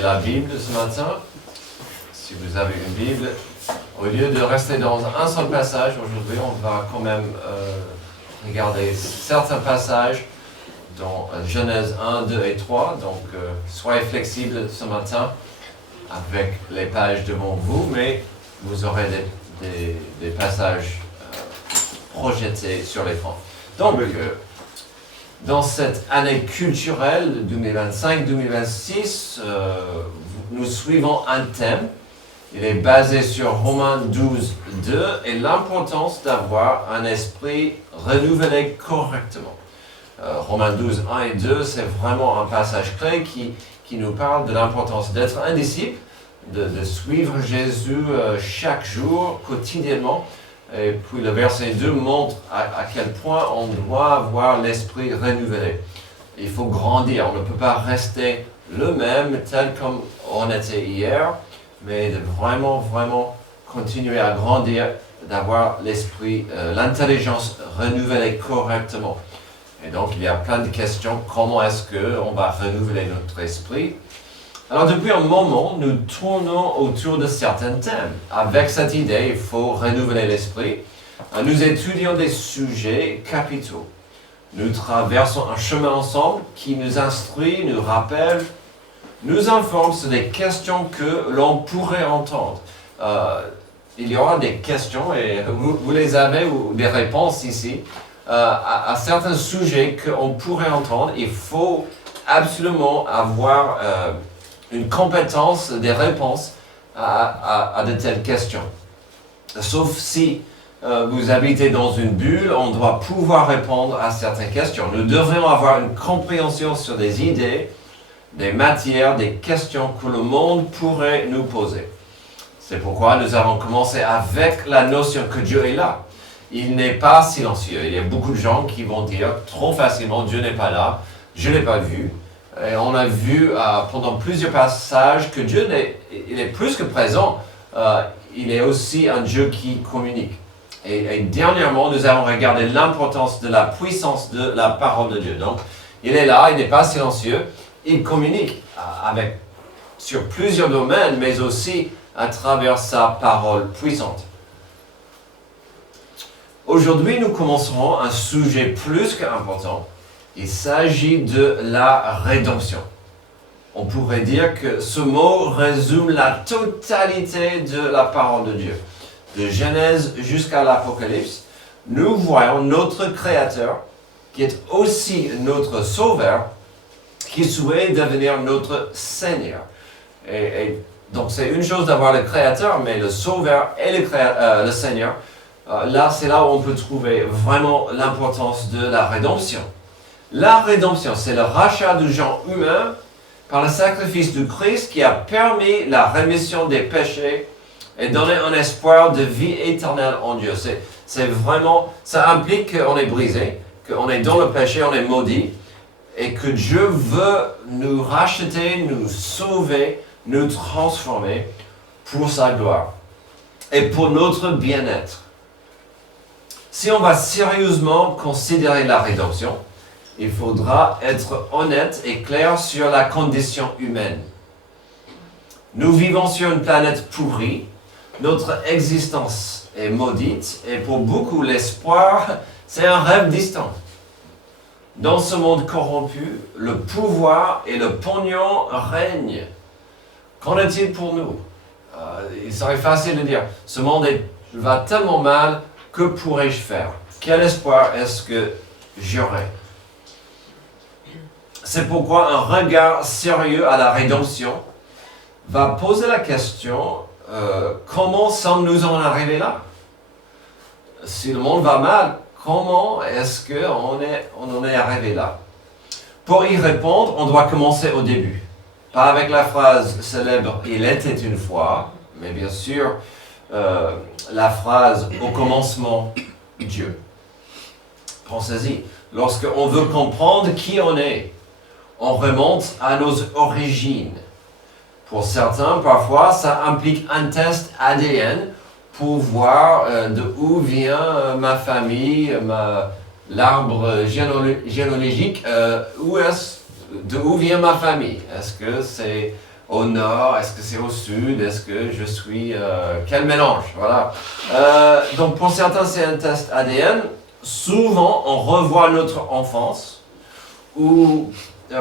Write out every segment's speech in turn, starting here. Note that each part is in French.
regarder la Bible ce matin. Si vous avez une Bible, au lieu de rester dans un seul passage, aujourd'hui, on va quand même regarder certains passages dans Genèse 1, 2 et 3. Donc, soyez flexibles ce matin avec les pages devant vous, mais vous aurez des passages projetés sur l'écran. Donc, dans cette année culturelle 2025-2026, nous suivons un thème. Il est basé sur Romains 12, 2 et l'importance d'avoir un esprit renouvelé correctement. Romains 12, 1 et 2, c'est vraiment un passage clé qui nous parle de l'importance d'être un disciple, de suivre Jésus chaque jour, quotidiennement. Et puis le verset 2 montre à quel point on doit avoir l'esprit renouvelé. Il faut grandir, on ne peut pas rester le même tel comme on était hier, mais de vraiment continuer à grandir, d'avoir l'esprit, l'intelligence renouvelée correctement. Et donc il y a plein de questions, comment est-ce qu'on va renouveler notre esprit? Alors depuis un moment, nous tournons autour de certains thèmes. Avec cette idée, il faut renouveler l'esprit. Nous étudions des sujets capitaux. Nous traversons un chemin ensemble qui nous instruit, nous rappelle, nous informe sur des questions que l'on pourrait entendre. Il y aura des questions, et vous les avez, ou des réponses ici, à certains sujets qu'on pourrait entendre. Il faut absolument avoir une compétence des réponses à de telles questions. Sauf si vous habitez dans une bulle, on doit pouvoir répondre à certaines questions. Nous devrions avoir une compréhension sur des idées, des matières, des questions que le monde pourrait nous poser. C'est pourquoi nous avons commencé avec la notion que Dieu est là. Il n'est pas silencieux. Il y a beaucoup de gens qui vont dire trop facilement, Dieu n'est pas là, je ne l'ai pas vu. Et on a vu pendant plusieurs passages que Dieu il est plus que présent, il est aussi un Dieu qui communique. Et dernièrement, nous avons regardé l'importance de la puissance de la parole de Dieu. Donc, il est là, il n'est pas silencieux, il communique sur plusieurs domaines, mais aussi à travers sa parole puissante. Aujourd'hui, nous commencerons un sujet plus qu'important. Il s'agit de la rédemption. On pourrait dire que ce mot résume la totalité de la parole de Dieu. De Genèse jusqu'à l'Apocalypse, nous voyons notre Créateur, qui est aussi notre Sauveur, qui souhaite devenir notre Seigneur. Et donc c'est une chose d'avoir le Créateur, mais le Sauveur et le Seigneur, c'est là où on peut trouver vraiment l'importance de la rédemption. La rédemption, c'est le rachat du genre humain par le sacrifice du Christ qui a permis la rémission des péchés et donné un espoir de vie éternelle en Dieu. C'est vraiment, ça implique qu'on est brisé, qu'on est dans le péché, on est maudit, et que Dieu veut nous racheter, nous sauver, nous transformer pour sa gloire et pour notre bien-être. Si on va sérieusement considérer la rédemption, il faudra être honnête et clair sur la condition humaine. Nous vivons sur une planète pourrie, notre existence est maudite, et pour beaucoup, l'espoir, c'est un rêve distant. Dans ce monde corrompu, le pouvoir et le pognon règnent. Qu'en est-il pour nous? Il serait facile de dire, ce monde va tellement mal, que pourrais-je faire? Quel espoir est-ce que j'aurai? C'est pourquoi un regard sérieux à la rédemption va poser la question, comment sommes-nous en arrivés là? Si le monde va mal, comment est-ce qu'on en est arrivé là? Pour y répondre, on doit commencer au début. Pas avec la phrase célèbre « Il était une fois », mais bien sûr la phrase « Au commencement, Dieu ». Pensez-y, lorsqu'on veut comprendre qui on est, on remonte à nos origines. Pour certains, parfois, ça implique un test ADN pour voir de où vient ma famille, l'arbre généalogique, de où vient ma famille. Est-ce que au nord? Est-ce que c'est au sud? Est-ce que je suis... quel mélange? Voilà. Donc pour certains, c'est un test ADN. Souvent, on revoit notre enfance ou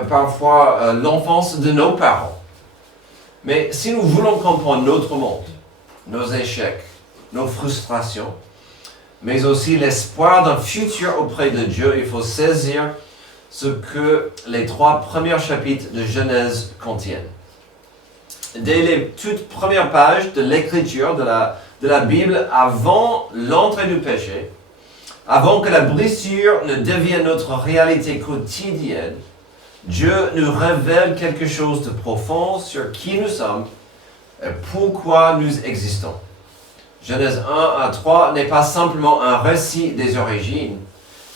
parfois l'enfance de nos parents. Mais si nous voulons comprendre notre monde, nos échecs, nos frustrations, mais aussi l'espoir d'un futur auprès de Dieu, il faut saisir ce que les 3 premiers chapitres de Genèse contiennent. Dès les toutes premières pages de l'écriture de la Bible, avant l'entrée du péché, avant que la brisure ne devienne notre réalité quotidienne, Dieu nous révèle quelque chose de profond sur qui nous sommes et pourquoi nous existons. Genèse 1 à 3 n'est pas simplement un récit des origines,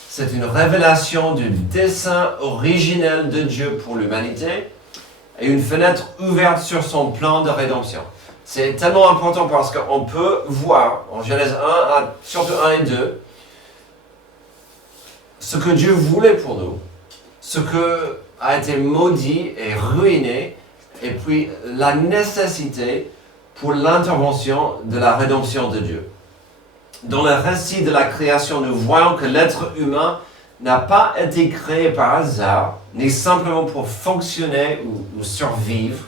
c'est une révélation du dessein originel de Dieu pour l'humanité et une fenêtre ouverte sur son plan de rédemption. C'est tellement important parce qu'on peut voir en Genèse 1, surtout 1 et 2, ce que Dieu voulait pour nous, ce que a été maudit et ruiné, et puis la nécessité pour l'intervention de la rédemption de Dieu. Dans le récit de la création, nous voyons que l'être humain n'a pas été créé par hasard, ni simplement pour fonctionner ou survivre.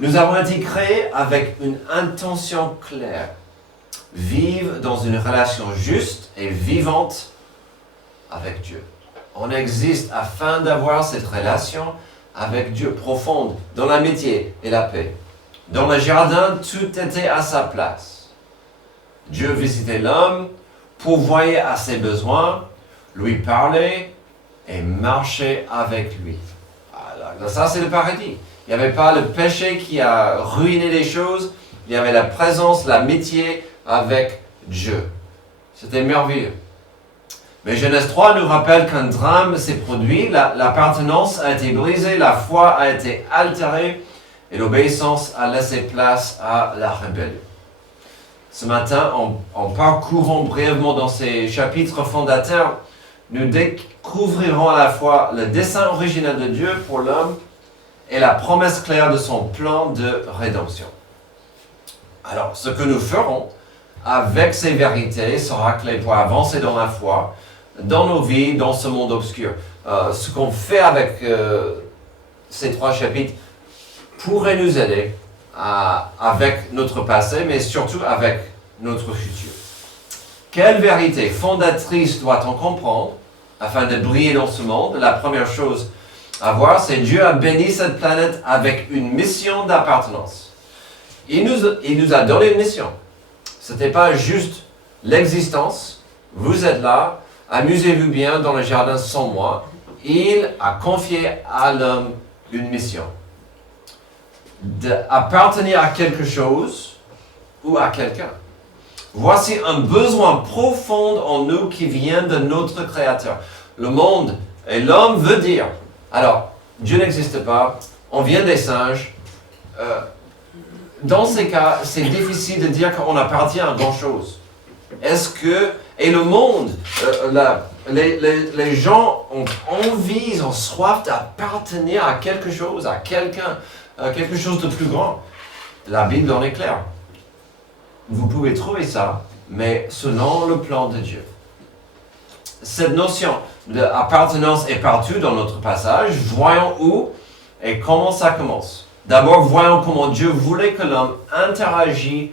Nous avons été créés avec une intention claire. Vivre dans une relation juste et vivante avec Dieu. On existe afin d'avoir cette relation avec Dieu profonde, dans l'amitié et la paix. Dans le jardin, tout était à sa place. Dieu visitait l'homme, pourvoyait à ses besoins, lui parlait et marchait avec lui. Alors, ça, c'est le paradis. Il n'y avait pas le péché qui a ruiné les choses. Il y avait la présence, l'amitié avec Dieu. C'était merveilleux. Mais Genèse 3 nous rappelle qu'un drame s'est produit, l'appartenance a été brisée, la foi a été altérée et l'obéissance a laissé place à la rébellion. Ce matin, en parcourant brièvement dans ces chapitres fondateurs, nous découvrirons à la fois le dessein originel de Dieu pour l'homme et la promesse claire de son plan de rédemption. Alors, ce que nous ferons avec ces vérités sera clé pour avancer dans la foi, dans nos vies, dans ce monde obscur. Ce qu'on fait avec ces 3 chapitres pourrait nous aider avec notre passé, mais surtout avec notre futur. Quelle vérité fondatrice doit-on comprendre afin de briller dans ce monde? La première chose à voir, c'est Dieu a béni cette planète avec une mission d'appartenance. Il nous a donné une mission. Ce n'était pas juste l'existence. Vous êtes là, amusez-vous bien dans le jardin sans moi. Il a confié à l'homme une mission. D'appartenir à quelque chose ou à quelqu'un. Voici un besoin profond en nous qui vient de notre Créateur. Le monde et l'homme veut dire, alors, Dieu n'existe pas, on vient des singes. Dans ces cas, c'est difficile de dire qu'on appartient à grand-chose. Est-ce que... Et le monde, les gens ont envie, ils ont soif d'appartenir à quelque chose, à quelqu'un, quelque chose de plus grand. La Bible en est claire. Vous pouvez trouver ça, mais selon le plan de Dieu. Cette notion d'appartenance est partout dans notre passage. Voyons où et comment ça commence. D'abord, voyons comment Dieu voulait que l'homme interagisse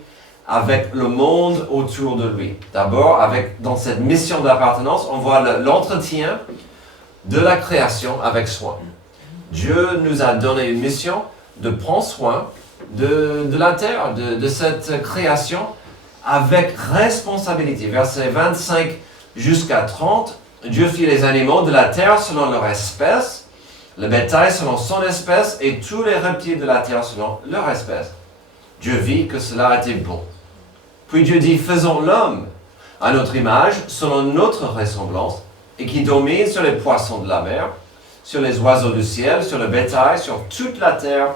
avec le monde autour de lui. D'abord, dans cette mission d'appartenance, on voit l'entretien de la création avec soin. Dieu nous a donné une mission de prendre soin de la terre, de cette création, avec responsabilité. Versets 25 jusqu'à 30, Dieu fit les animaux de la terre selon leur espèce, le bétail selon son espèce, et tous les reptiles de la terre selon leur espèce. Dieu vit que cela était bon. Puis Dieu dit, faisons l'homme à notre image, selon notre ressemblance, et qui domine sur les poissons de la mer, sur les oiseaux du ciel, sur le bétail, sur toute la terre,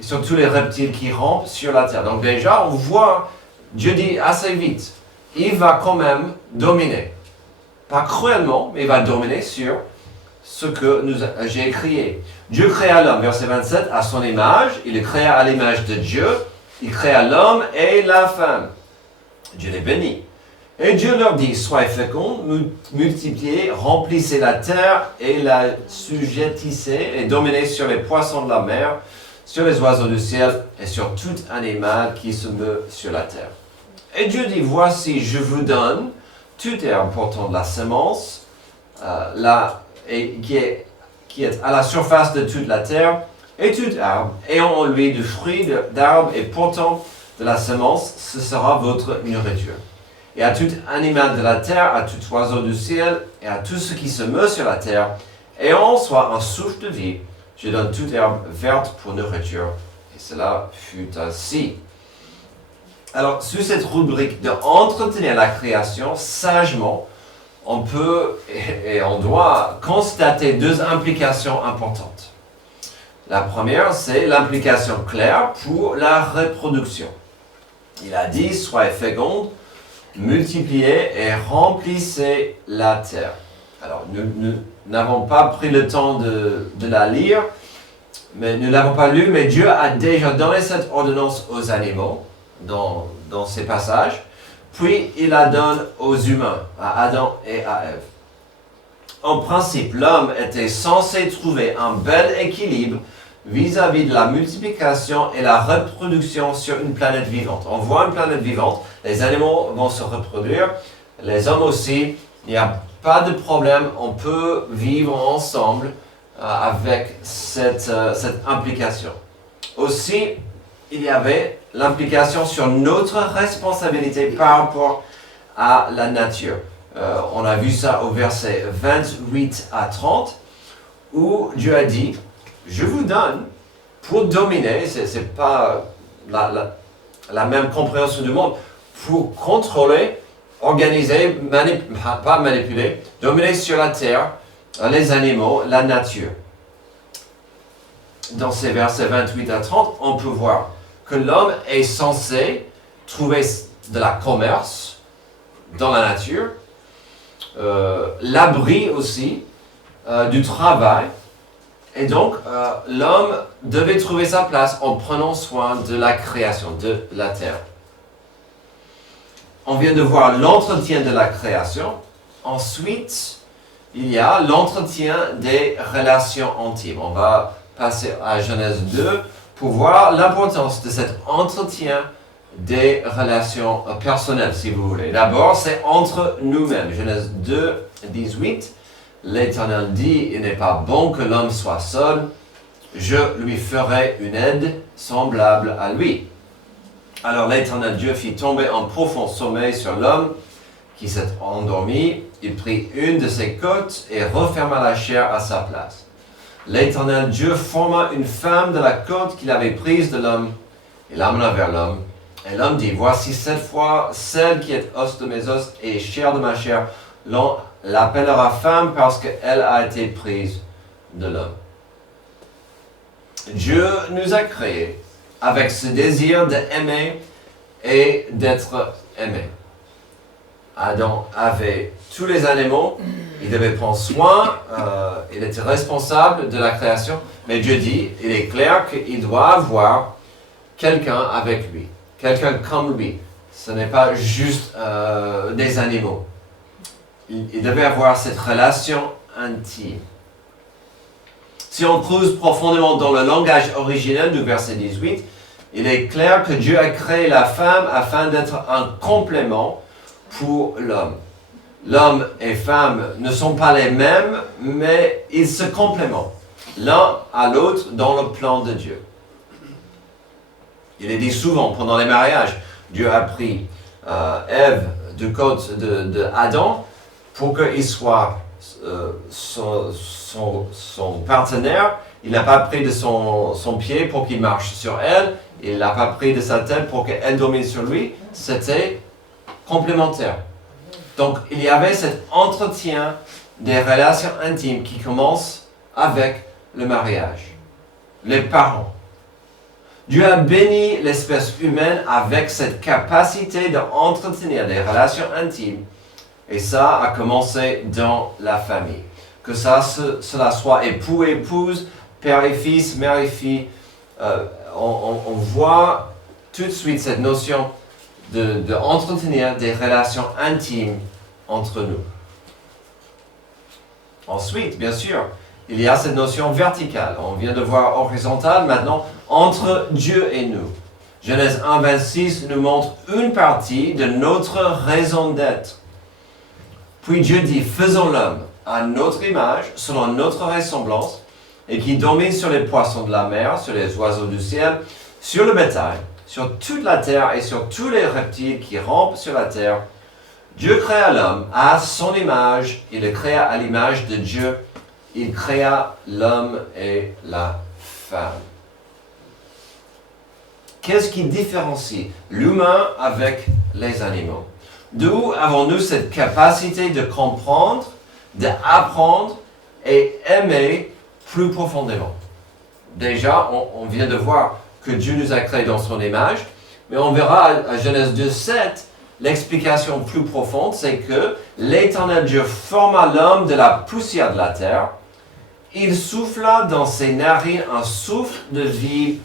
et sur tous les reptiles qui rampent sur la terre. Donc déjà, on voit, Dieu dit assez vite, il va quand même dominer. Pas cruellement, mais il va dominer sur ce que j'ai créé. Dieu créa l'homme, verset 27, à son image. Il le créa à l'image de Dieu. Il créa l'homme et la femme. Dieu les bénit. Et Dieu leur dit, soyez féconds, multipliez, remplissez la terre et la sujettissez et dominez sur les poissons de la mer, sur les oiseaux du ciel et sur tout animal qui se meut sur la terre. Et Dieu dit, voici, je vous donne toute herbe portant de la semence, qui est à la surface de toute la terre, et toute arbre ayant en lui du fruit d'arbre et portant de la semence, ce sera votre nourriture. Et à tout animal de la terre, à tout oiseau du ciel, et à tout ce qui se meut sur la terre, et en soi un souffle de vie, je donne toute herbe verte pour nourriture. Et cela fut ainsi. Alors, sous cette rubrique de entretenir la création sagement, on peut et on doit constater deux implications importantes. La première, c'est l'implication claire pour la reproduction. Il a dit, soyez féconds, multipliez et remplissez la terre. Alors, nous n'avons pas pris le temps de la lire, mais nous ne l'avons pas lu, mais Dieu a déjà donné cette ordonnance aux animaux dans ces passages, puis il la donne aux humains, à Adam et à Ève. En principe, l'homme était censé trouver un bel équilibre vis-à-vis de la multiplication et la reproduction sur une planète vivante. On voit une planète vivante, les animaux vont se reproduire, les hommes aussi, il n'y a pas de problème, on peut vivre ensemble avec cette implication. Aussi, il y avait l'implication sur notre responsabilité par rapport à la nature. On a vu ça au verset 28 à 30, où Dieu a dit, je vous donne pour dominer, c'est pas la même compréhension du monde, pour contrôler, organiser, pas manipuler, dominer sur la terre, les animaux, la nature. Dans ces versets 28 à 30, on peut voir que l'homme est censé trouver de la commerce dans la nature, l'abri aussi, du travail. Et donc, l'homme devait trouver sa place en prenant soin de la création, de la terre. On vient de voir l'entretien de la création. Ensuite, il y a l'entretien des relations intimes. On va passer à Genèse 2 pour voir l'importance de cet entretien des relations personnelles, si vous voulez. D'abord, c'est entre nous-mêmes. Genèse 2, 18. L'Éternel dit, il n'est pas bon que l'homme soit seul, je lui ferai une aide semblable à lui. Alors l'Éternel Dieu fit tomber un profond sommeil sur l'homme qui s'est endormi. Il prit une de ses côtes et referma la chair à sa place. L'Éternel Dieu forma une femme de la côte qu'il avait prise de l'homme et l'amena vers l'homme. Et l'homme dit, voici cette fois celle qui est os de mes os et chair de ma chair. L'on l'appellera femme parce qu'elle a été prise de l'homme. Dieu nous a créés avec ce désir d'aimer et d'être aimé. Adam avait tous les animaux, il devait prendre soin, il était responsable de la création, mais Dieu dit, il est clair qu'il doit avoir quelqu'un avec lui, quelqu'un comme lui. Ce n'est pas juste des animaux. Il devait avoir cette relation intime. Si on creuse profondément dans le langage originel du verset 18, il est clair que Dieu a créé la femme afin d'être un complément pour l'homme. L'homme et femme ne sont pas les mêmes, mais ils se complémentent l'un à l'autre dans le plan de Dieu. Il est dit souvent pendant les mariages, Dieu a pris Ève du côté de Adam pour qu'il soit son partenaire. Il n'a pas pris de son pied pour qu'il marche sur elle. Il n'a pas pris de sa tête pour qu'elle domine sur lui. C'était complémentaire. Donc, il y avait cet entretien des relations intimes qui commence avec le mariage. Les parents. Dieu a béni l'espèce humaine avec cette capacité d'entretenir des relations intimes. Et ça a commencé dans la famille. que cela soit époux et épouse, père et fils, mère et fille. On voit tout de suite cette notion de entretenir des relations intimes entre nous. Ensuite, bien sûr, il y a cette notion verticale. On vient de voir horizontale, maintenant, entre Dieu et nous. Genèse 1, 26 nous montre une partie de notre raison d'être. Puis Dieu dit, faisons l'homme à notre image, selon notre ressemblance, et qui domine sur les poissons de la mer, sur les oiseaux du ciel, sur le bétail, sur toute la terre et sur tous les reptiles qui rampent sur la terre. Dieu créa l'homme à son image, il le créa à l'image de Dieu. Il créa l'homme et la femme. Qu'est-ce qui différencie l'humain avec les animaux? D'où avons-nous cette capacité de comprendre, d'apprendre et aimer plus profondément? Déjà, on vient de voir que Dieu nous a créés dans son image, mais on verra à Genèse 2:7, l'explication plus profonde, c'est que l'Éternel Dieu forma l'homme de la poussière de la terre. Il souffla dans ses narines un souffle de vie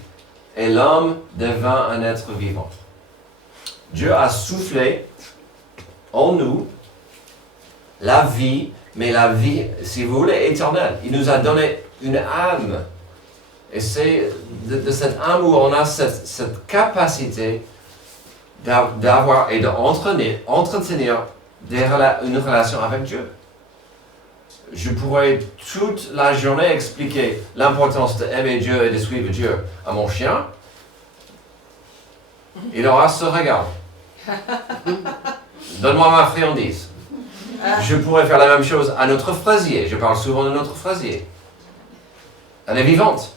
et l'homme devint un être vivant. Dieu a soufflé en nous la vie, mais la vie, si vous voulez, éternelle. Il nous a donné une âme. Et c'est de cette âme où on a cette capacité d'avoir et d'entretenir une relation avec Dieu. Je pourrais toute la journée expliquer l'importance d'aimer Dieu et de suivre Dieu à mon chien. Il aura ce regard. Donne-moi ma friandise. Je pourrais faire la même chose à notre fraisier. Je parle souvent de notre fraisier. Elle est vivante.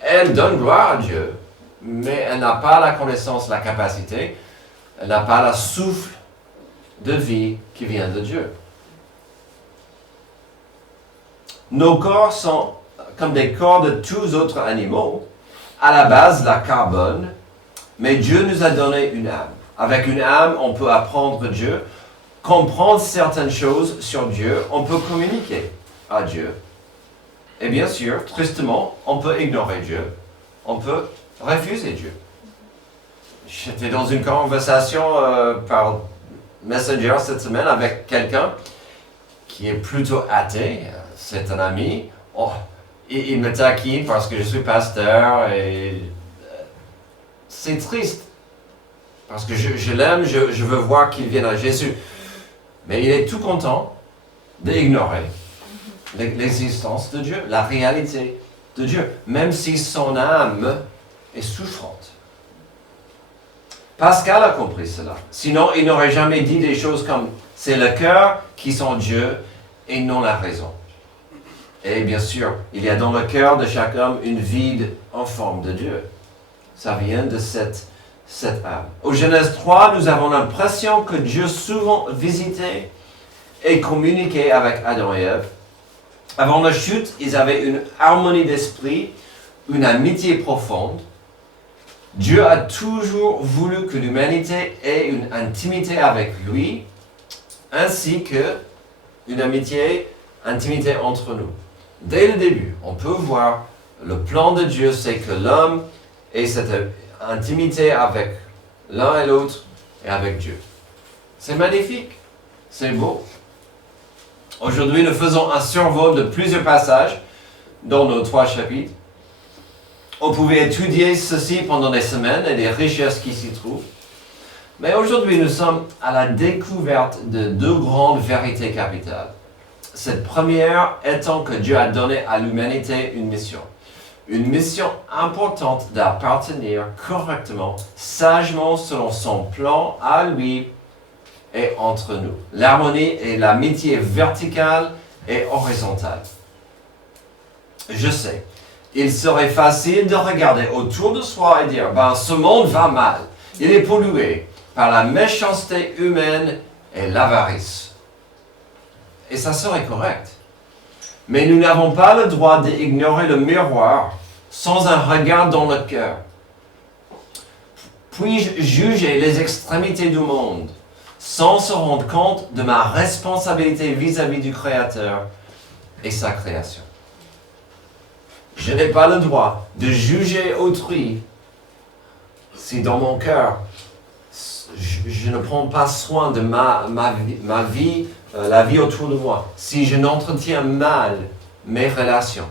Elle donne gloire à Dieu, mais elle n'a pas la connaissance, la capacité. Elle n'a pas le souffle de vie qui vient de Dieu. Nos corps sont comme des corps de tous autres animaux, à la base la carbone, mais Dieu nous a donné une âme. Avec une âme, on peut apprendre Dieu, comprendre certaines choses sur Dieu, on peut communiquer à Dieu. Et bien sûr, tristement, on peut ignorer Dieu, on peut refuser Dieu. J'étais dans une conversation par Messenger cette semaine avec quelqu'un qui est plutôt athée. C'est un ami. Oh, il me taquine parce que je suis pasteur et c'est triste. Parce que je l'aime, je veux voir qu'il vienne à Jésus. Mais il est tout content d'ignorer l'existence de Dieu, la réalité de Dieu, même si son âme est souffrante. Pascal a compris cela. Sinon, il n'aurait jamais dit des choses comme « c'est le cœur qui sent Dieu et non la raison ». Et bien sûr, il y a dans le cœur de chaque homme une vide en forme de Dieu. Ça vient de cette âme. Au Genèse 3, nous avons l'impression que Dieu souvent visitait et communiquait avec Adam et Ève. Avant la chute, ils avaient une harmonie d'esprit, une amitié profonde. Dieu a toujours voulu que l'humanité ait une intimité avec lui, ainsi que une intimité entre nous. Dès le début, on peut voir le plan de Dieu, c'est que l'homme ait cette intimité avec l'un et l'autre et avec Dieu. C'est magnifique, c'est beau. Aujourd'hui, nous faisons un survol de plusieurs passages dans nos 3 chapitres. On pouvait étudier ceci pendant des semaines et les richesses qui s'y trouvent. Mais aujourd'hui, nous sommes à la découverte de 2 grandes vérités capitales. Cette première étant que Dieu a donné à l'humanité une mission. Une mission importante d'appartenir correctement, sagement selon son plan à lui et entre nous. L'harmonie et l'amitié verticale et horizontale. Je sais, il serait facile de regarder autour de soi et dire « ce monde va mal, il est pollué par la méchanceté humaine et l'avarice. » Et ça serait correct. Mais nous n'avons pas le droit d'ignorer le miroir sans un regard dans le cœur. Puis-je juger les extrémités du monde sans se rendre compte de ma responsabilité vis-à-vis du Créateur et sa création. Je n'ai pas le droit de juger autrui si dans mon cœur, je ne prends pas soin de ma vie, la vie autour de moi, si je n'entretiens mal mes relations.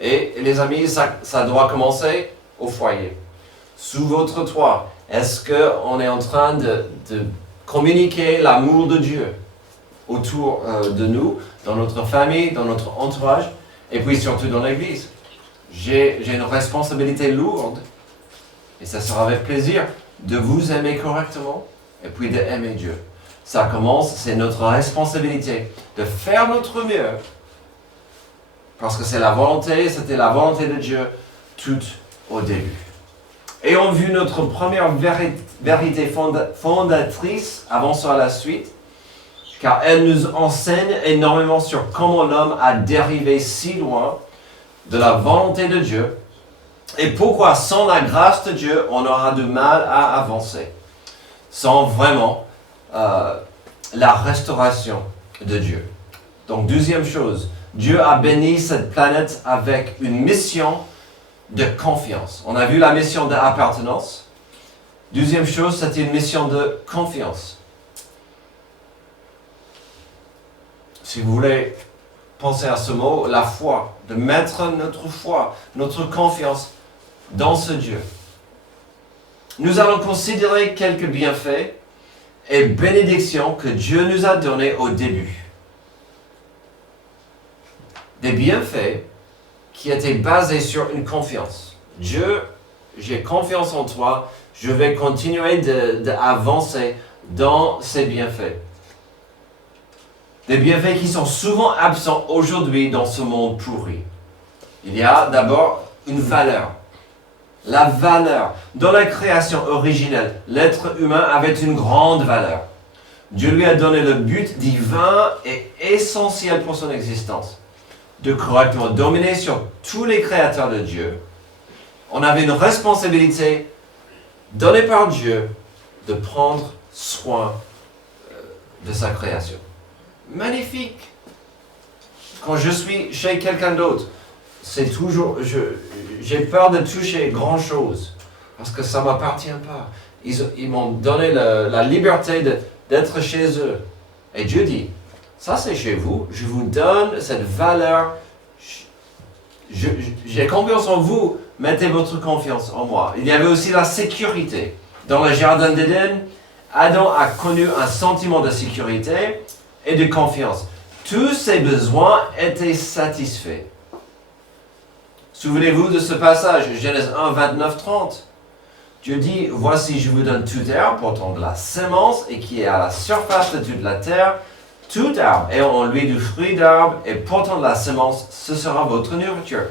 Et les amis, ça doit commencer au foyer. Sous votre toit, est-ce qu'on est en train de communiquer l'amour de Dieu autour de nous, dans notre famille, dans notre entourage, et puis surtout dans l'Église? J'ai une responsabilité lourde, et ça sera avec plaisir, de vous aimer correctement, et puis d'aimer Dieu. Ça commence, c'est notre responsabilité de faire notre mieux, parce que c'était la volonté de Dieu tout au début. Et on a vu notre première vérité fondatrice, avançons à la suite, car elle nous enseigne énormément sur comment l'homme a dérivé si loin de la volonté de Dieu, et pourquoi sans la grâce de Dieu, on aura du mal à avancer, sans vraiment la restauration de Dieu. Donc, deuxième chose, Dieu a béni cette planète avec une mission de confiance. On a vu la mission d'appartenance. Deuxième chose, c'était une mission de confiance. Si vous voulez penser à ce mot, la foi, de mettre notre foi, notre confiance dans ce Dieu. Nous allons considérer quelques bienfaits et bénédictions que Dieu nous a donnés au début. Des bienfaits qui étaient basés sur une confiance. Dieu, j'ai confiance en toi, je vais continuer d'avancer dans ces bienfaits. Des bienfaits qui sont souvent absents aujourd'hui dans ce monde pourri. Il y a d'abord une valeur. La valeur. Dans la création originelle, l'être humain avait une grande valeur. Dieu lui a donné le but divin et essentiel pour son existence, de correctement dominer sur tous les créateurs de Dieu. On avait une responsabilité donnée par Dieu de prendre soin de sa création. Magnifique! Quand je suis chez quelqu'un d'autre, c'est toujours, j'ai peur de toucher grand chose parce que ça ne m'appartient pas. Ils m'ont donné la liberté d'être chez eux. Et Dieu dit, ça c'est chez vous, je vous donne cette valeur. J'ai confiance en vous, mettez votre confiance en moi. Il y avait aussi la sécurité. Dans le jardin d'Éden, Adam a connu un sentiment de sécurité et de confiance. Tous ses besoins étaient satisfaits. Souvenez-vous de ce passage, Genèse 1, 29, 30. Dieu dit, voici je vous donne toute herbe portant de la semence et qui est à la surface de toute la terre. Tout arbre ayant en lui du fruit d'arbre et portant de la semence, ce sera votre nourriture.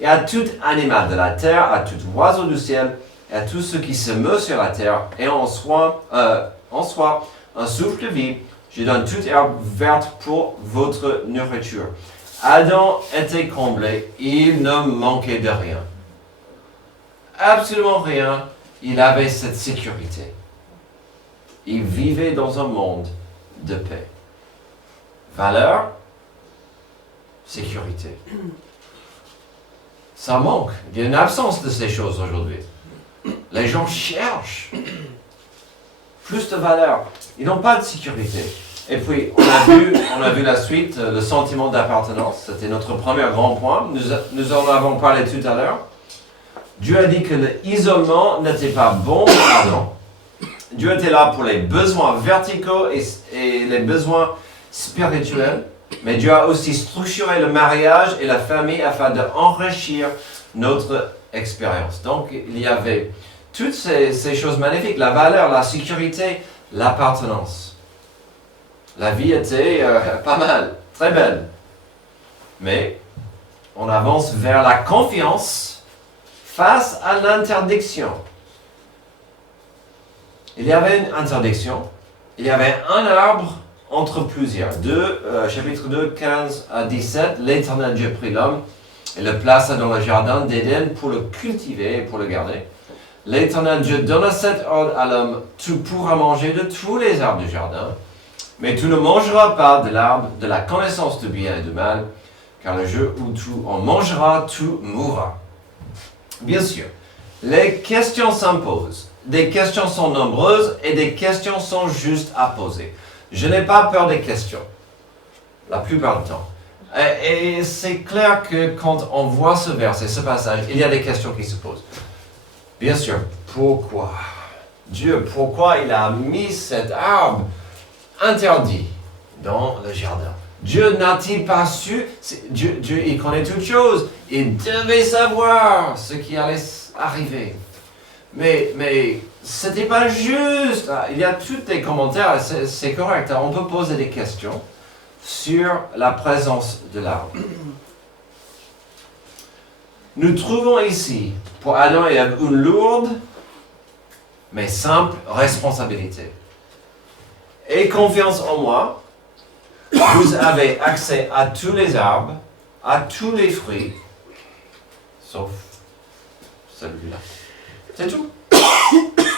Et à tout animal de la terre, à tout oiseau du ciel, et à tout ce qui se meut sur la terre, et en soi un souffle de vie, je donne toute herbe verte pour votre nourriture. Adam était comblé, il ne manquait de rien. Absolument rien, il avait cette sécurité. Il vivait dans un monde de paix. Valeur, sécurité. Ça manque. Il y a une absence de ces choses aujourd'hui. Les gens cherchent plus de valeur. Ils n'ont pas de sécurité. Et puis, on a vu la suite, le sentiment d'appartenance. C'était notre premier grand point. Nous en avons parlé tout à l'heure. Dieu a dit que l'isolement n'était pas bon pour Adam. Dieu était là pour les besoins verticaux et les besoins spirituels. Mais Dieu a aussi structuré le mariage et la famille afin d'enrichir notre expérience. Donc, il y avait toutes ces choses magnifiques, la valeur, la sécurité, l'appartenance. La vie était pas mal, très belle. Mais on avance vers la confiance face à l'interdiction. Il y avait une interdiction, il y avait un arbre entre plusieurs. Chapitre 2, 15 à 17, l'Éternel Dieu prit l'homme et le plaça dans le jardin d'Éden pour le cultiver et pour le garder. L'Éternel Dieu donna cet ordre à l'homme, tu pourras manger de tous les arbres du jardin, mais tu ne mangeras pas de l'arbre de la connaissance du bien et du mal, car le jour où tu en mangeras, tu mourras. Bien sûr, les questions s'imposent. Des questions sont nombreuses et des questions sont justes à poser. Je n'ai pas peur des questions, la plupart du temps. Et c'est clair que quand on voit ce verset, ce passage, il y a des questions qui se posent. Bien sûr, pourquoi Dieu, pourquoi il a mis cet arbre interdit dans le jardin? Dieu n'a-t-il pas su? Dieu, il connaît toutes choses. Il devait savoir ce qui allait arriver. Mais ce n'était pas juste. Il y a tous des commentaires, c'est correct. On peut poser des questions sur la présence de l'arbre. Nous trouvons ici, pour Adam et Ève, une lourde, mais simple responsabilité. Aie confiance en moi, vous avez accès à tous les arbres, à tous les fruits, sauf celui-là. C'est tout.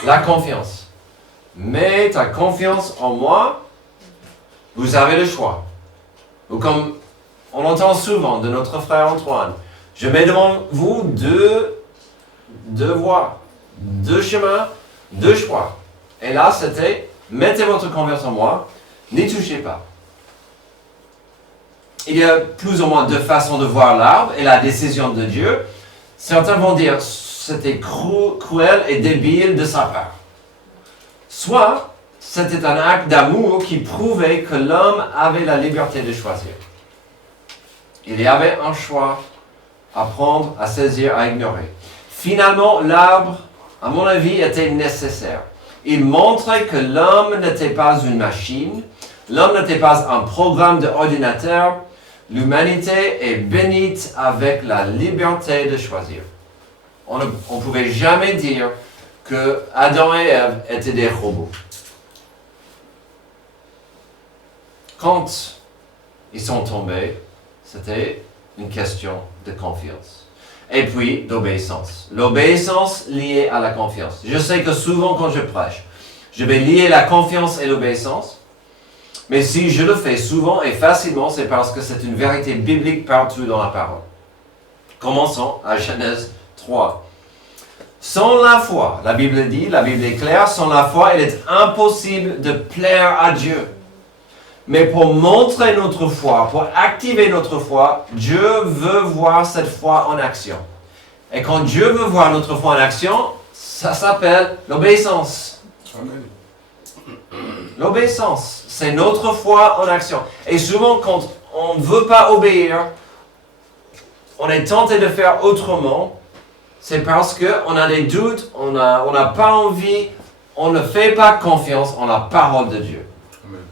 La confiance. Mets ta confiance en moi, vous avez le choix. Ou comme on entend souvent de notre frère Antoine, je mets devant vous deux voies, deux chemins, deux choix. Et là, c'était, mettez votre confiance en moi, n'y touchez pas. Il y a plus ou moins deux façons de voir l'arbre et la décision de Dieu. Certains vont dire, c'était cruel et débile de sa part. Soit, c'était un acte d'amour qui prouvait que l'homme avait la liberté de choisir. Il y avait un choix à prendre, à saisir, à ignorer. Finalement, l'arbre, à mon avis, était nécessaire. Il montrait que l'homme n'était pas une machine, l'homme n'était pas un programme d'ordinateur. L'humanité est bénite avec la liberté de choisir. On ne pouvait jamais dire que Adam et Ève étaient des robots. Quand ils sont tombés, c'était une question de confiance. Et puis, d'obéissance. L'obéissance liée à la confiance. Je sais que souvent quand je prêche, je vais lier la confiance et l'obéissance. Mais si je le fais souvent et facilement, c'est parce que c'est une vérité biblique partout dans la parole. Commençons à Genèse 3. Sans la foi, la Bible dit, la Bible est claire, sans la foi, il est impossible de plaire à Dieu. Mais pour montrer notre foi, pour activer notre foi, Dieu veut voir cette foi en action. Et quand Dieu veut voir notre foi en action, ça s'appelle l'obéissance. Amen. L'obéissance, c'est notre foi en action. Et souvent, quand on ne veut pas obéir, on est tenté de faire autrement, c'est parce qu'on a des doutes, on n'a pas envie, on ne fait pas confiance en la parole de Dieu. Amen.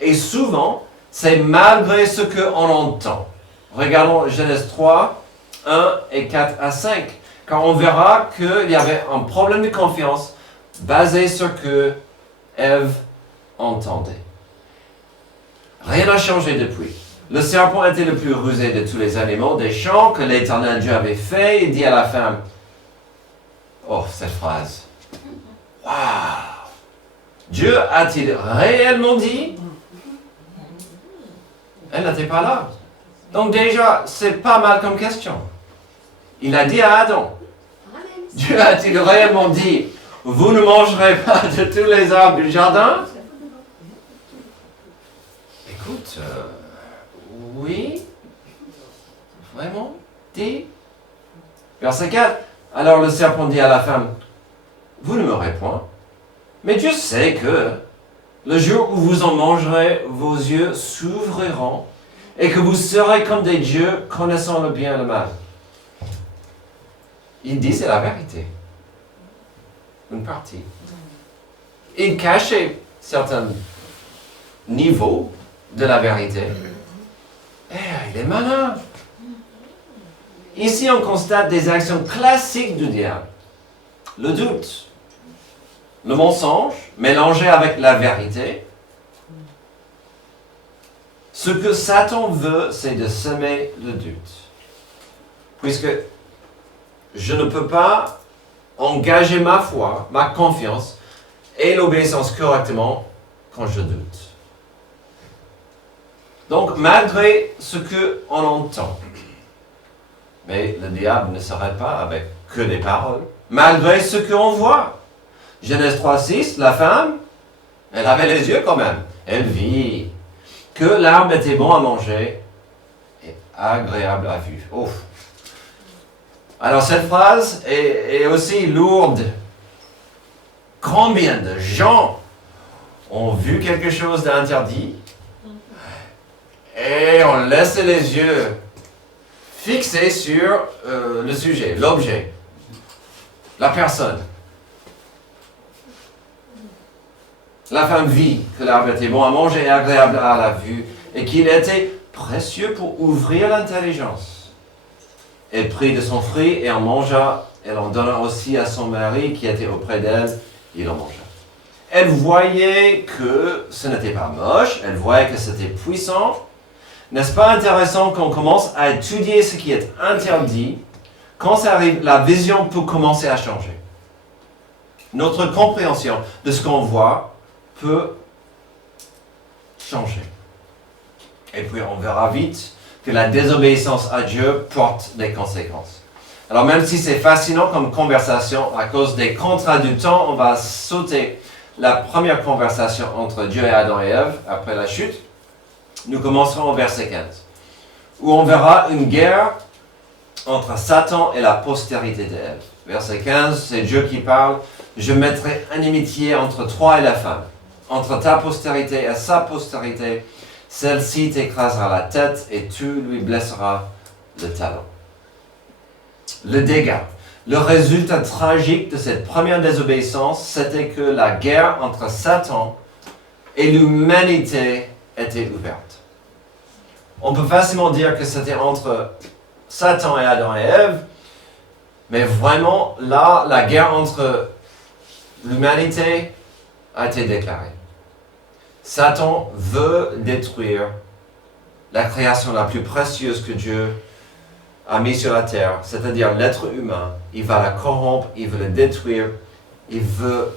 Et souvent, c'est malgré ce qu'on entend. Regardons Genèse 3, 1 et 4 à 5. Car on verra qu'il y avait un problème de confiance basé sur ce que Ève entendait. Rien n'a changé depuis. Le serpent était le plus rusé de tous les animaux des champs que l'Éternel Dieu avait fait. Il dit à la femme, oh, cette phrase. Waouh! Dieu a-t-il réellement dit? Elle n'était pas là. Donc déjà, c'est pas mal comme question. Il a dit à Adam, Dieu a-t-il réellement dit, vous ne mangerez pas de tous les arbres du jardin? Écoute, oui, vraiment, dit. Verset 4, alors le serpent dit à la femme, vous ne m'aurez point, mais Dieu sait que le jour où vous en mangerez, vos yeux s'ouvriront et que vous serez comme des dieux connaissant le bien et le mal. Il dit c'est la vérité. Une partie. Il cachait certains niveaux de la vérité. Il est malin. Ici, on constate des actions classiques du diable. Le doute, le mensonge, mélangé avec la vérité. Ce que Satan veut, c'est de semer le doute. Puisque je ne peux pas engager ma foi, ma confiance et l'obéissance correctement quand je doute. Donc, malgré ce qu'on entend, mais le diable ne s'arrête pas avec que des paroles, malgré ce qu'on voit. Genèse 3:6, la femme, elle avait les yeux quand même. Elle vit que l'arbre était bon à manger et agréable à vue. Ouf. Alors cette phrase est aussi lourde. Combien de gens ont vu quelque chose d'interdit et ont laissé les yeux fixés sur le sujet, l'objet, la personne. La femme vit que l'arbre était bon à manger et agréable à la vue et qu'il était précieux pour ouvrir l'intelligence. Elle prit de son fruit et en mangea. Elle en donna aussi à son mari qui était auprès d'elle. Il en mangea. Elle voyait que ce n'était pas moche. Elle voyait que c'était puissant. N'est-ce pas intéressant qu'on commence à étudier ce qui est interdit? Quand ça arrive, la vision peut commencer à changer. Notre compréhension de ce qu'on voit peut changer. Et puis on verra vite que la désobéissance à Dieu porte des conséquences. Alors même si c'est fascinant comme conversation, à cause des contraintes du temps, on va sauter la première conversation entre Dieu et Adam et Ève après la chute. Nous commencerons au verset 15, où on verra une guerre entre Satan et la postérité d'Ève. Verset 15, c'est Dieu qui parle. « Je mettrai inimitié entre toi et la femme, entre ta postérité et sa postérité. Celle-ci t'écrasera la tête et tu lui blesseras le talon. » Le dégât. Le résultat tragique de cette première désobéissance, c'était que la guerre entre Satan et l'humanité était ouverte. On peut facilement dire que c'était entre Satan et Adam et Ève, mais vraiment, là, la guerre entre l'humanité a été déclarée. Satan veut détruire la création la plus précieuse que Dieu a mise sur la terre, c'est-à-dire l'être humain. Il va la corrompre, il veut le détruire, il veut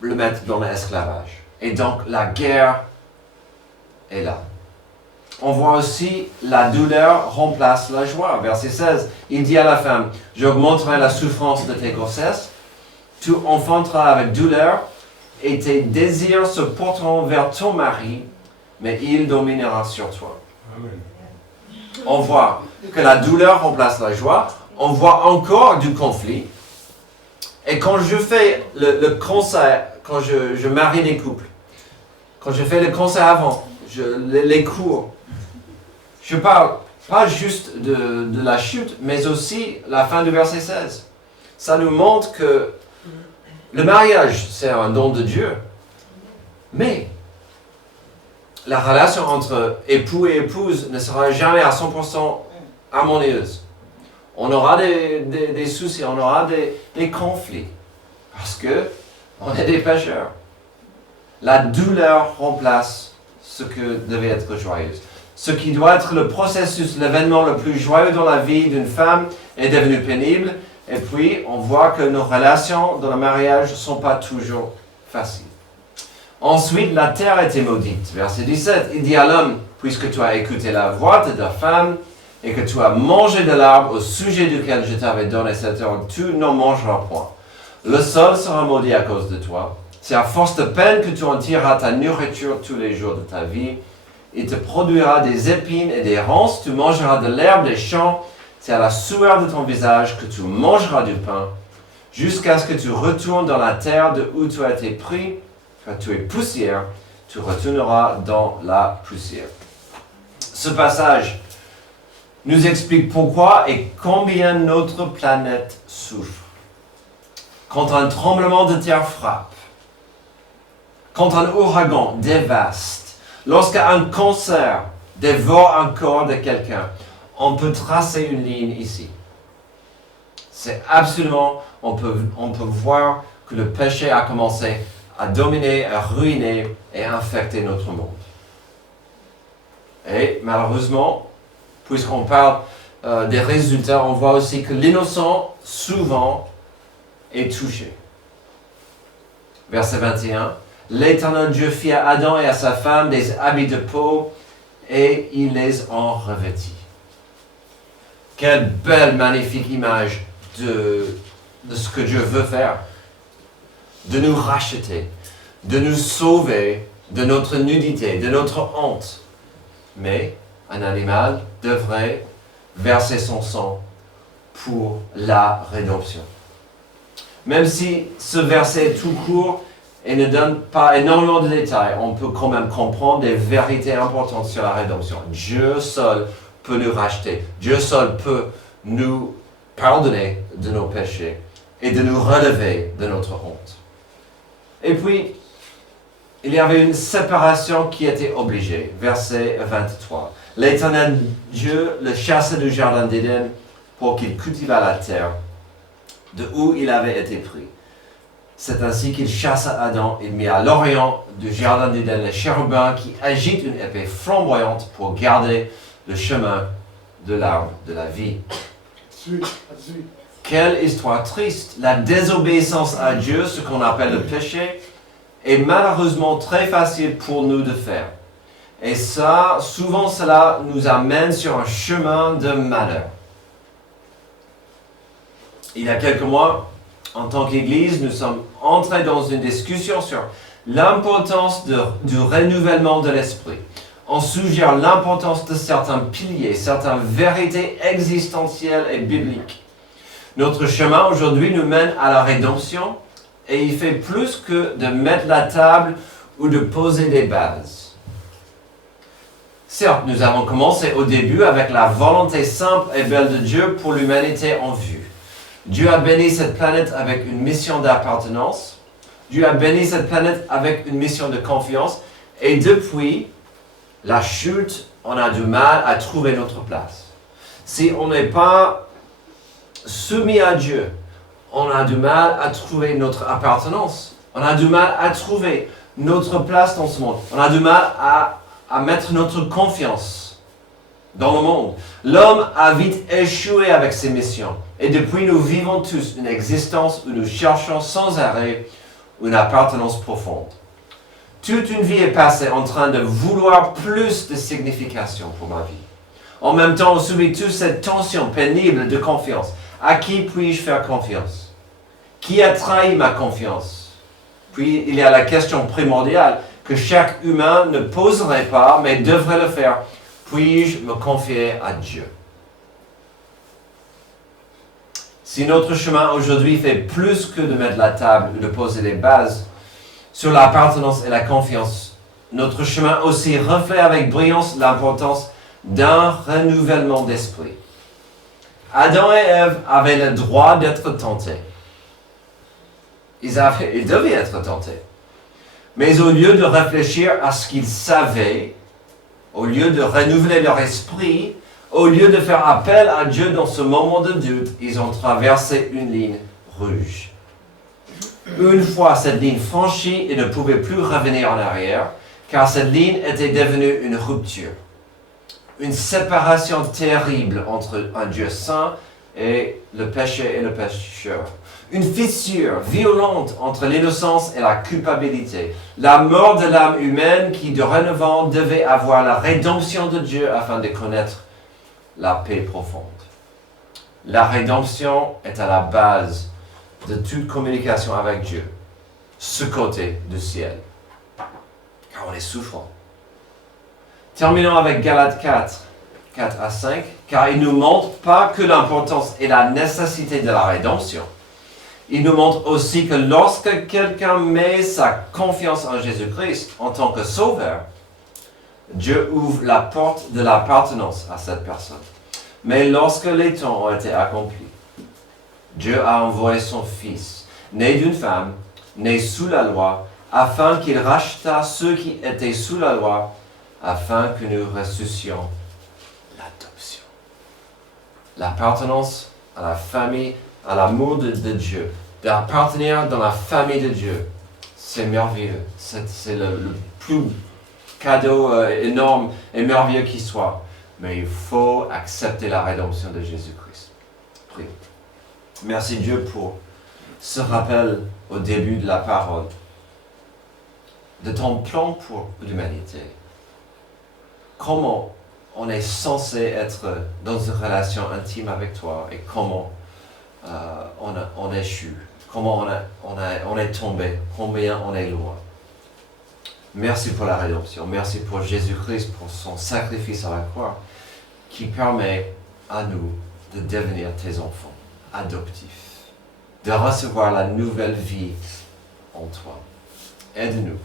le mettre dans l'esclavage. Et donc, la guerre est là. On voit aussi la douleur remplace la joie. Verset 16, il dit à la femme, « J'augmenterai la souffrance de tes grossesses, tu enfanteras avec douleur, et tes désirs se porteront vers ton mari, mais il dominera sur toi. » Amen. On voit que la douleur remplace la joie. On voit encore du conflit. Et quand je fais le conseil, quand je marie des couples, quand je fais le conseil avant, les cours, je parle pas juste de la chute, mais aussi la fin du verset 16. Ça nous montre que le mariage, c'est un don de Dieu. Mais la relation entre époux et épouse ne sera jamais à 100% harmonieuse. On aura des soucis, on aura des conflits. Parce que on est des pécheurs. La douleur remplace ce que devait être joyeuse. Ce qui doit être le processus, l'événement le plus joyeux dans la vie d'une femme est devenu pénible. Et puis, on voit que nos relations dans le mariage ne sont pas toujours faciles. Ensuite, la terre a été maudite. Verset 17, il dit à l'homme, « Puisque tu as écouté la voix de ta femme et que tu as mangé de l'arbre au sujet duquel je t'avais donné cet ordre, tu n'en mangeras point. Le sol sera maudit à cause de toi. C'est à force de peine que tu en tireras ta nourriture tous les jours de ta vie. Il te produira des épines et des ronces, tu mangeras de l'herbe des champs. C'est à la sueur de ton visage que tu mangeras du pain, jusqu'à ce que tu retournes dans la terre de où tu as été pris, car tu es poussière, tu retourneras dans la poussière. » Ce passage nous explique pourquoi et combien notre planète souffre. Quand un tremblement de terre frappe, quand un ouragan dévaste, lorsqu'un cancer dévore un corps de quelqu'un, on peut tracer une ligne ici. C'est absolument, on peut voir que le péché a commencé à dominer, à ruiner et à infecter notre monde. Et malheureusement, puisqu'on parle des résultats, on voit aussi que l'innocent, souvent, est touché. Verset 21. L'Éternel Dieu fit à Adam et à sa femme des habits de peau et il les en revêtit. Quelle belle, magnifique image de ce que Dieu veut faire. De nous racheter, de nous sauver de notre nudité, de notre honte. Mais un animal devrait verser son sang pour la rédemption. Même si ce verset est tout court et ne donne pas énormément de détails, on peut quand même comprendre des vérités importantes sur la rédemption. Dieu seul peut nous racheter. Dieu seul peut nous pardonner de nos péchés et de nous relever de notre honte. Et puis, il y avait une séparation qui était obligée. Verset 23. L'Éternel Dieu le chassa du jardin d'Éden pour qu'il cultivât la terre de où il avait été pris. C'est ainsi qu'il chassa Adam et mit à l'orient du jardin d'Éden le chérubin qui agite une épée flamboyante pour garder le chemin de l'arbre de la vie. Quelle histoire triste! La désobéissance à Dieu, ce qu'on appelle le péché, est malheureusement très facile pour nous de faire. Et ça, souvent cela nous amène sur un chemin de malheur. Il y a quelques mois, en tant qu'Église, nous sommes entrés dans une discussion sur l'importance du renouvellement de l'esprit. On suggère l'importance de certains piliers, certaines vérités existentielles et bibliques. Notre chemin aujourd'hui nous mène à la rédemption et il fait plus que de mettre la table ou de poser des bases. Certes, nous avons commencé au début avec la volonté simple et belle de Dieu pour l'humanité en vue. Dieu a béni cette planète avec une mission d'appartenance. Dieu a béni cette planète avec une mission de confiance. Et depuis la chute, on a du mal à trouver notre place. Si on n'est pas soumis à Dieu, on a du mal à trouver notre appartenance. On a du mal à trouver notre place dans ce monde. On a du mal à mettre notre confiance dans le monde. L'homme a vite échoué avec ses missions. Et depuis, nous vivons tous une existence où nous cherchons sans arrêt une appartenance profonde. Toute une vie est passée en train de vouloir plus de signification pour ma vie. En même temps, on subit tous cette tension pénible de confiance. À qui puis-je faire confiance? Qui a trahi ma confiance? Puis, il y a la question primordiale que chaque humain ne poserait pas, mais devrait le faire. Puis-je me confier à Dieu? Si notre chemin aujourd'hui fait plus que de mettre la table ou de poser les bases sur l'appartenance et la confiance, notre chemin aussi reflète avec brillance l'importance d'un renouvellement d'esprit. Adam et Ève avaient le droit d'être tentés. Ils devaient être tentés. Mais au lieu de réfléchir à ce qu'ils savaient, au lieu de renouveler leur esprit, au lieu de faire appel à Dieu dans ce moment de doute, ils ont traversé une ligne rouge. Une fois cette ligne franchie, ils ne pouvaient plus revenir en arrière, car cette ligne était devenue une rupture. Une séparation terrible entre un Dieu saint et le péché et le pécheur. Une fissure violente entre l'innocence et la culpabilité. La mort de l'âme humaine qui, dorénavant, devait avoir la rédemption de Dieu afin de connaître la paix profonde. La rédemption est à la base de toute communication avec Dieu, ce côté du ciel. Car on est souffrant. Terminons avec Galates 4 à 5, car il nous montre pas que l'importance et la nécessité de la rédemption. Il nous montre aussi que lorsque quelqu'un met sa confiance en Jésus-Christ en tant que sauveur, Dieu ouvre la porte de l'appartenance à cette personne. Mais lorsque les temps ont été accomplis, Dieu a envoyé son Fils, né d'une femme, né sous la loi, afin qu'il rachetât ceux qui étaient sous la loi, afin que nous ressuscions l'adoption. L'appartenance à la famille, à l'amour de Dieu, d'appartenir dans la famille de Dieu, c'est merveilleux. C'est le plus cadeau énorme et merveilleux qui soit. Mais il faut accepter la rédemption de Jésus-Christ. Prions. Merci Dieu pour se rappelle au début de la parole de ton plan pour l'humanité. Comment on est censé être dans une relation intime avec toi et comment on échoue, comment on est tombé, combien on est loin. Merci pour la rédemption, merci pour Jésus-Christ, pour son sacrifice à la croix, qui permet à nous de devenir tes enfants adoptifs, de recevoir la nouvelle vie en toi. Aide-nous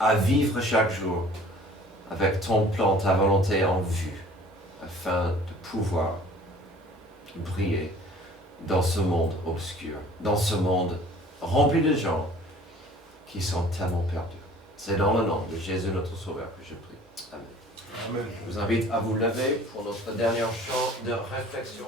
à vivre chaque jour avec ton plan, ta volonté en vue, afin de pouvoir briller dans ce monde obscur, dans ce monde rempli de gens qui sont tellement perdus. C'est dans le nom de Jésus notre Sauveur que je prie. Amen. Amen. Je vous invite à vous lever pour notre dernier chant de réflexion.